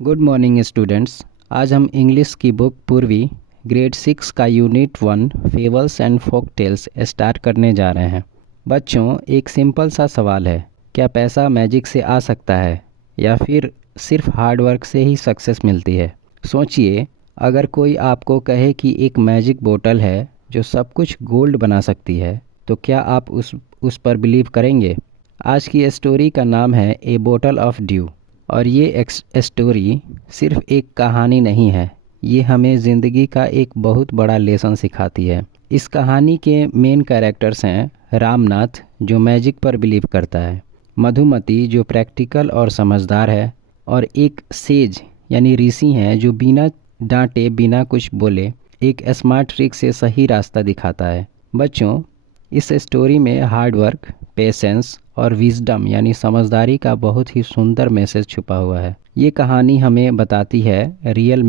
Good morning students. आज हम English की बुक पूर्वी ग्रेड 6 का unit 1 fables and folk tales start करने जा रहे हैं। बच्चों, एक सिंपल सा सवाल है, क्या पैसा मैजिक से आ सकता है या फिर सिर्फ हार्ड वर्क से ही सक्सेस मिलती है? सोचिए, अगर कोई आपको कहे कि एक मैजिक बोतल है जो सब कुछ गोल्ड बना सकती है, तो क्या आप उस पर बिलीव करेंगे? आज की स्टोरी का नाम है ए बोतल ऑफ ड्यू। और ये स्टोरी सिर्फ एक कहानी नहीं है, ये हमें ज़िंदगी का एक बहुत बड़ा लेसन सिखाती है। इस कहानी के मेन कैरेक्टर्स हैं रामनाथ, जो मैजिक पर बिलीव करता है, मधुमती जो प्रैक्टिकल और समझदार है, और एक सेज यानी ऋषि हैं जो बिना डांटे बिना कुछ बोले एक स्मार्ट ट्रिक से सही रास्ता दिखाता है। बच्चों, इस स्टोरी में हार्ड वर्क, पेशेंस और विजडम यानी समझदारी का बहुत ही सुंदर मैसेज छुपा हुआ है। ये कहानी हमें बताती है रियल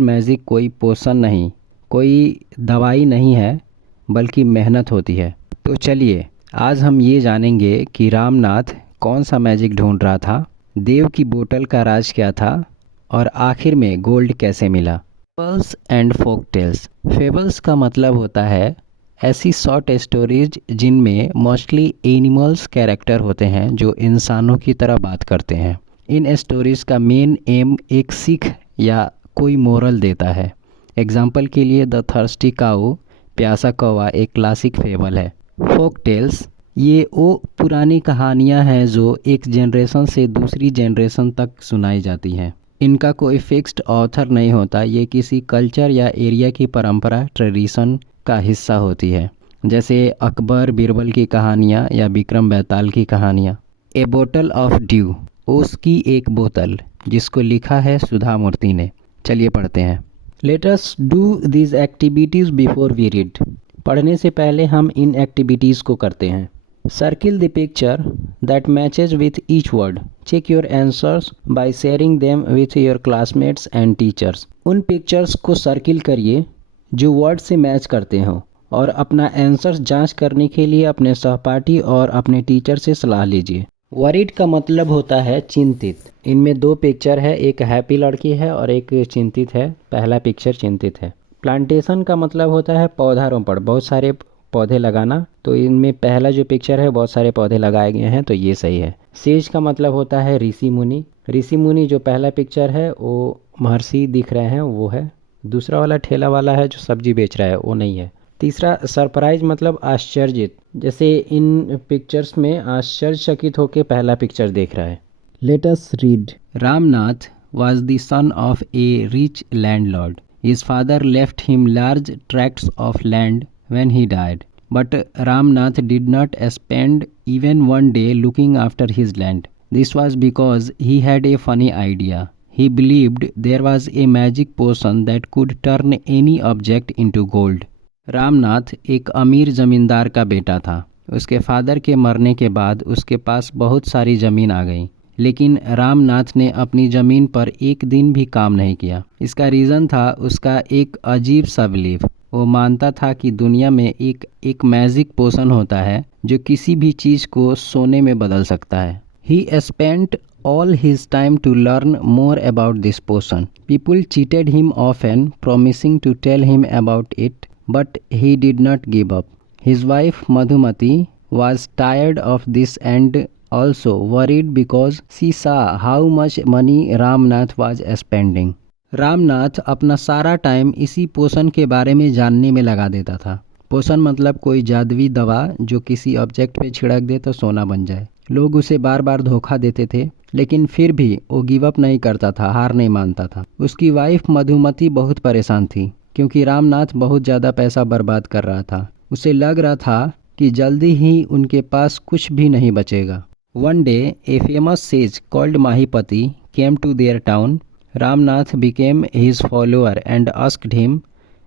मैजिक कोई पोशन नहीं, कोई दवाई नहीं है, बल्कि मेहनत होती है। तो चलिए, आज हम ये जानेंगे कि रामनाथ कौन सा मैजिक ढूंढ रहा था, देव की बोतल का राज क्या था, और आखिर में गोल्ड कैसे मिला। Fables and folk tales. Fables का मतलब होता है ऐसी शॉर्ट स्टोरीज जिनमें मोस्टली एनिमल्स कैरेक्टर होते हैं जो इंसानों की तरह बात करते हैं। इन स्टोरीज का मेन एम एक सीख या कोई मोरल देता है। एग्जाम्पल के लिए द थर्स्टी काऊ, प्यासा कौवा एक क्लासिक फेबल है। फोक टेल्स ये वो पुरानी कहानियाँ हैं जो एक जनरेशन से दूसरी जनरेशन तक सुनाई जाती हैं। इनका कोई फिक्स्ड ऑथर नहीं होता, ये किसी कल्चर या एरिया की परंपरा ट्रेडिशन का हिस्सा होती है, जैसे अकबर बीरबल की कहानियाँ या विक्रम बेताल की कहानियाँ। ए बोतल ऑफ ड्यू, उसकी एक बोतल, जिसको लिखा है सुधा मूर्ति ने। चलिए पढ़ते हैं। Let us do these activities before we read. पढ़ने से पहले हम इन एक्टिविटीज़ को करते हैं। Circle the picture that matches with each word. Check your answers by sharing them with your classmates and teachers. उन पिक्चर्स को सर्किल करिए जो वर्ड से मैच करते हों, और अपना आंसर्स जांच करने के लिए अपने सहपाठी और अपने टीचर से सलाह लीजिए। वरीड का मतलब होता है चिंतित। इनमें दो पिक्चर है, एक हैप्पी लड़की है और एक चिंतित है। पहला पिक्चर चिंतित है। प्लांटेशन का मतलब होता है पौधारोपण, बहुत सारे पौधे लगाना। तो इनमें पहला जो पिक्चर है बहुत सारे पौधे लगाए गए हैं, तो ये सही है। सेज का मतलब होता है ऋषि मुनि। ऋषि मुनि जो पहला पिक्चर है वो महर्षि दिख रहे हैं, वो है। दूसरा वाला ठेला वाला है जो सब्जी बेच रहा है, वो नहीं है। तीसरा सरप्राइज मतलब आश्चर्यित, जैसे इन पिक्चर्स में आश्चर्यचकित होकर पहला पिक्चर देख रहा है। Let us read. Ramnath was the son of a rich landlord. His father left him large tracts of land when he died. But Ramnath did not spend even one day looking after his land. This was because he had a funny idea. He believed there was a magic potion that could turn any object into gold. Ramnath एक अमीर जमींदार का बेटा था। उसके father के मरने के बाद उसके पास बहुत सारी ज़मीन आ गई, लेकिन रामनाथ ने अपनी ज़मीन पर एक दिन भी काम नहीं किया। इसका रीज़न था उसका एक अजीब सा बिलीफ। वो मानता था कि दुनिया में एक मैजिक पोशन होता है जो किसी भी चीज़ को सोने में बदल सकता है। He spent all his time to learn more about this potion. People cheated him often, promising to tell him about it, but he did not give up. His wife Madhumati was tired of this and also worried because she saw how much money Ramnath was spending. Ramnath अपना सारा time इसी पोषण के बारे में जानने में लगा देता था। पोषण मतलब कोई जादुई दवा जो किसी ऑब्जेक्ट पे छिड़क दे तो सोना बन जाए। लोग उसे बार बार धोखा देते थे, लेकिन फिर भी वो गिव अप नहीं करता था, हार नहीं मानता था। उसकी वाइफ मधुमती बहुत परेशान थी क्योंकि रामनाथ बहुत ज़्यादा पैसा बर्बाद कर रहा था। उसे लग रहा था कि जल्दी ही उनके पास कुछ भी नहीं बचेगा। One day a famous sage called Mahipati came to their town. Ramnath became his follower and asked him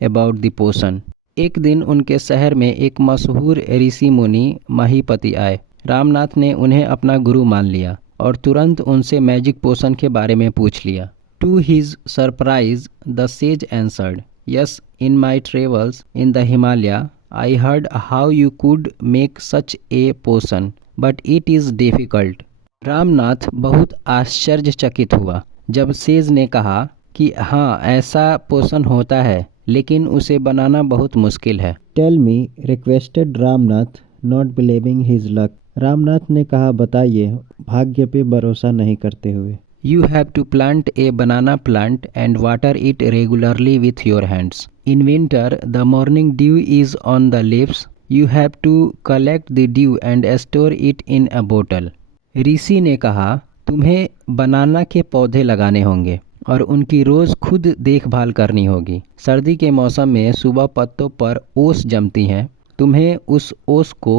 about the potion. एक दिन उनके शहर में एक मशहूर ऋषि मुनि माहीपति आए। रामनाथ ने उन्हें अपना गुरु मान लिया और तुरंत उनसे मैजिक पोशन के बारे में पूछ लिया। To his surprise the sage answered, yes, in my travels in the Himalaya I heard how you could make such a potion, but it is difficult. Ramnath बहुत आश्चर्यचकित हुआ जब सेज ने कहा कि हाँ ऐसा पोषण होता है लेकिन उसे बनाना बहुत मुश्किल है। Tell me, requested Ramnath, not believing his luck. Ramnath ने कहा बताइए, भाग्य पे भरोसा नहीं करते हुए। You have to plant a banana plant and water it regularly with your hands. In winter, the morning dew is on the leaves. You have to collect the dew and store it in a bottle. ऋषि ने कहा तुम्हें बनाना के पौधे लगाने होंगे और उनकी रोज़ खुद देखभाल करनी होगी। सर्दी के मौसम में सुबह पत्तों पर ओस जमती हैं। तुम्हें उस ओस को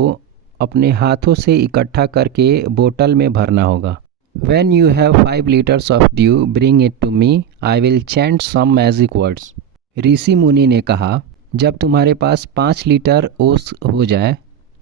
अपने हाथों से इकट्ठा करके बोतल में भरना होगा। When you have 5 liters of dew, bring it to me. I will chant some magic words. ऋषि मुनि ने कहा जब तुम्हारे पास 5 लीटर ओस हो जाए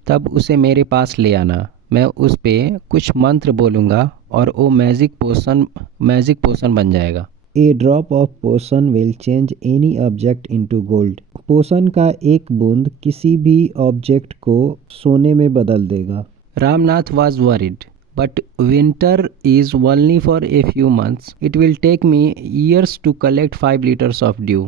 तब उसे मेरे पास ले आना। मैं उस पे कुछ मंत्र बोलूँगा और वो मैजिक पोशन बन जाएगा। A drop of potion will change any object into gold. पोशन का एक बूंद किसी भी ऑब्जेक्ट को सोने में बदल देगा। Ramnath was worried. But winter is only for a few months. It will take me years to collect 5 liters of dew.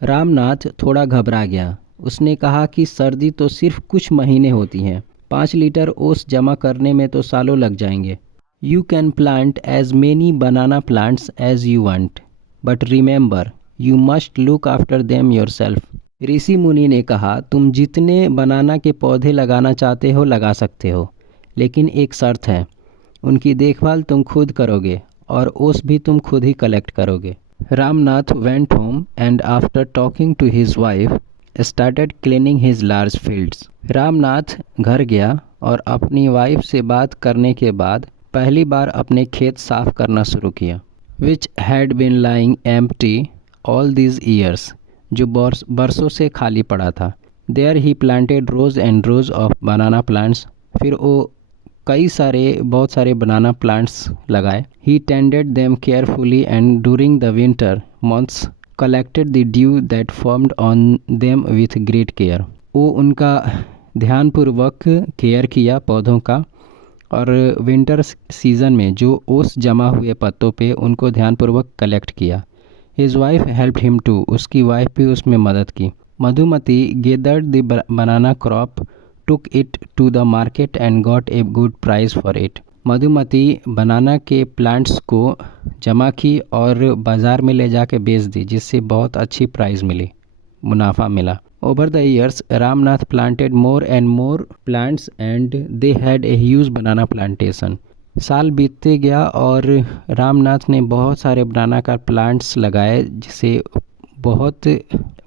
Ramnath थोड़ा घबरा गया। उसने कहा कि सर्दी तो सिर्फ कुछ महीने होती हैं। 5 लीटर ओस जमा करने में तो सालों लग जाएंगे। You can plant as many banana plants as you want. But remember, you must look after them yourself. ऋषि मुनि ने कहा तुम जितने बनाना के पौधे लगाना चाहते हो लगा सकते हो, लेकिन एक शर्त है, उनकी देखभाल तुम खुद करोगे और ओस भी तुम खुद ही कलेक्ट करोगे। Ramnath went home and after talking to his wife started cleaning his large fields. Ramnath घर गया और अपनी वाइफ से बात करने के बाद पहली बार अपने खेत साफ करना शुरू किया। Which had been lying empty all these years, जो बरसों से खाली पड़ा था। There he planted rows and rows of banana plants, फिर वो बहुत सारे बनाना प्लांट्स लगाए। He tended them carefully and during the winter months collected the dew that formed on them with great care. वो उनका ध्यानपूर्वक केयर किया पौधों का, और विंटर सीजन में जो ओस जमा हुए पत्तों पे उनको ध्यानपूर्वक कलेक्ट किया। His wife helped him to, उसकी वाइफ भी उसमें मदद की। Madhumati gathered the banana crop, took it to the market and got a good price for it. Madhumati banana के प्लांट्स को जमा की और बाज़ार में ले जाके बेच दी, जिससे बहुत अच्छी प्राइस मिली, मुनाफा मिला। Over the years Ramnath planted more and more plants and they had a huge banana plantation. साल बीतते गया और रामनाथ ने बहुत सारे बनाना का प्लांट्स लगाए, जिससे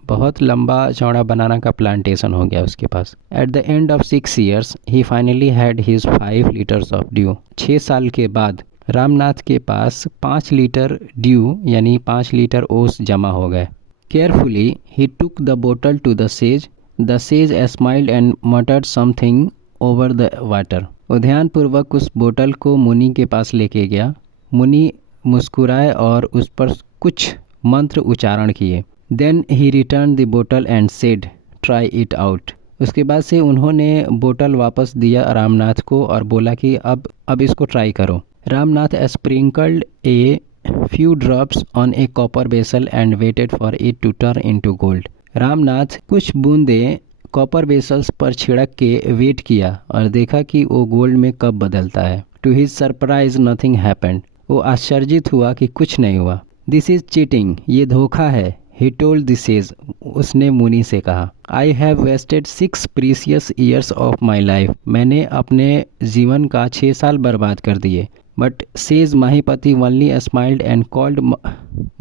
बहुत लंबा चौड़ा बनाना का प्लांटेशन हो गया उसके पास। At the end of 6 years he finally had his 5 liters of dew. 6 साल के बाद रामनाथ के पास 5 लीटर ड्यू यानी 5 लीटर ओस जमा हो गए। Carefully he took the bottle to the sage. The sage smiled and muttered something over the water. वो ध्यानपूर्वक उस बोतल को मुनि के पास लेके गया। मुनि मुस्कुराए और उस पर कुछ मंत्र उच्चारण किए। देन ही रिटर्न द बोतल and said try it out. उसके बाद से उन्होंने बोतल वापस दिया रामनाथ को और बोला कि अब इसको ट्राई करो। Ramnath sprinkled a few drops on a copper vessel and waited for it to turn into gold. Ramnath कुछ बूंदें कॉपर वेसल्स पर छिड़क के वेट किया और देखा कि वो गोल्ड में कब बदलता है। To his surprise nothing happened. वो आश्चर्यित हुआ कि कुछ नहीं हुआ। दिस इज चीटिंग, ये धोखा है। He told the sage, उसने मुनि से कहा। I have wasted 6 precious years of my life. मैंने अपने जीवन का 6 साल बर्बाद कर दिए। But sage Mahipati only smiled and called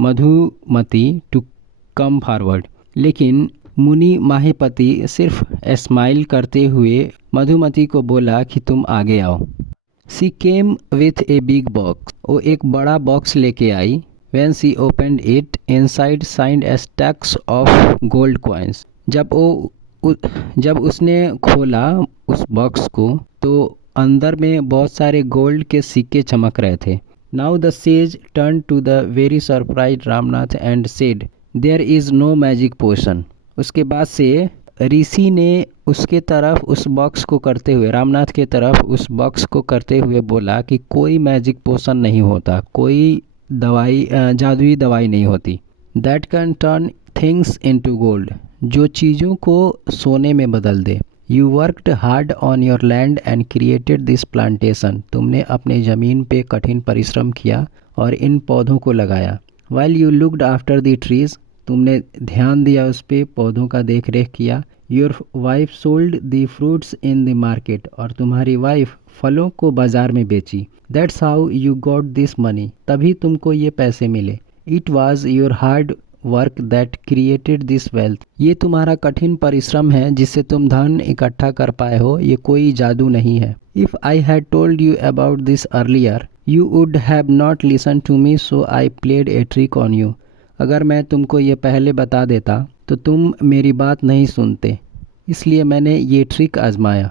Madhumati to come forward. लेकिन मुनि माहिपति सिर्फ स्माइल करते हुए मधुमती को बोला कि तुम आगे आओ। She came with a big box. वो एक बड़ा बॉक्स लेके आई। When she opened it, inside shined stacks of gold coins. जब उसने खोला उस बॉक्स को तो अंदर में बहुत सारे गोल्ड के सिक्के चमक रहे थे। Now the sage turned to the very surprised Ramnath and said, "There is no magic potion." उसके बाद से ऋषि ने उसके तरफ उस बॉक्स को करते हुए रामनाथ के तरफ उस बॉक्स को करते हुए बोला कि कोई मैजिक पोशन नहीं होता, कोई जादुई दवाई नहीं होती। That can turn things into gold, जो चीज़ों को सोने में बदल दे। You worked hard on your land and created this plantation, तुमने अपने ज़मीन पे कठिन परिश्रम किया और इन पौधों को लगाया। While you looked after the trees, तुमने ध्यान दिया उस पे, पौधों का देख रेख किया। Your wife sold the fruits in the market, और तुम्हारी वाइफ फलों को बाजार में बेची। That's how you got this money, तभी तुमको ये पैसे मिले। It was your hard work that created this wealth, ये तुम्हारा कठिन परिश्रम है जिससे तुम धन इकट्ठा कर पाए हो, ये कोई जादू नहीं है। If I had told you about this earlier you would have not listen to me, so I played a trick on you, अगर मैं तुमको ये पहले बता देता तो तुम मेरी बात नहीं सुनते, इसलिए मैंने ये ट्रिक आजमाया।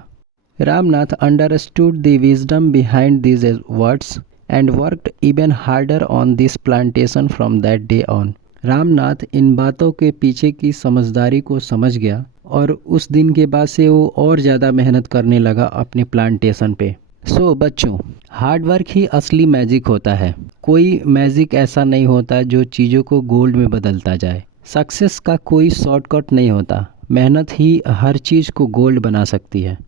Ramnath understood the wisdom behind these words and worked even harder on this plantation from that day on. Ramnath इन बातों के पीछे की समझदारी को समझ गया और उस दिन के बाद से वो और ज़्यादा मेहनत करने लगा अपने प्लांटेशन पे। सो बच्चों, हार्ड वर्क ही असली मैजिक होता है। कोई मैजिक ऐसा नहीं होता जो चीज़ों को गोल्ड में बदलता जाए। सक्सेस का कोई शॉर्टकट नहीं होता, मेहनत ही हर चीज़ को गोल्ड बना सकती है।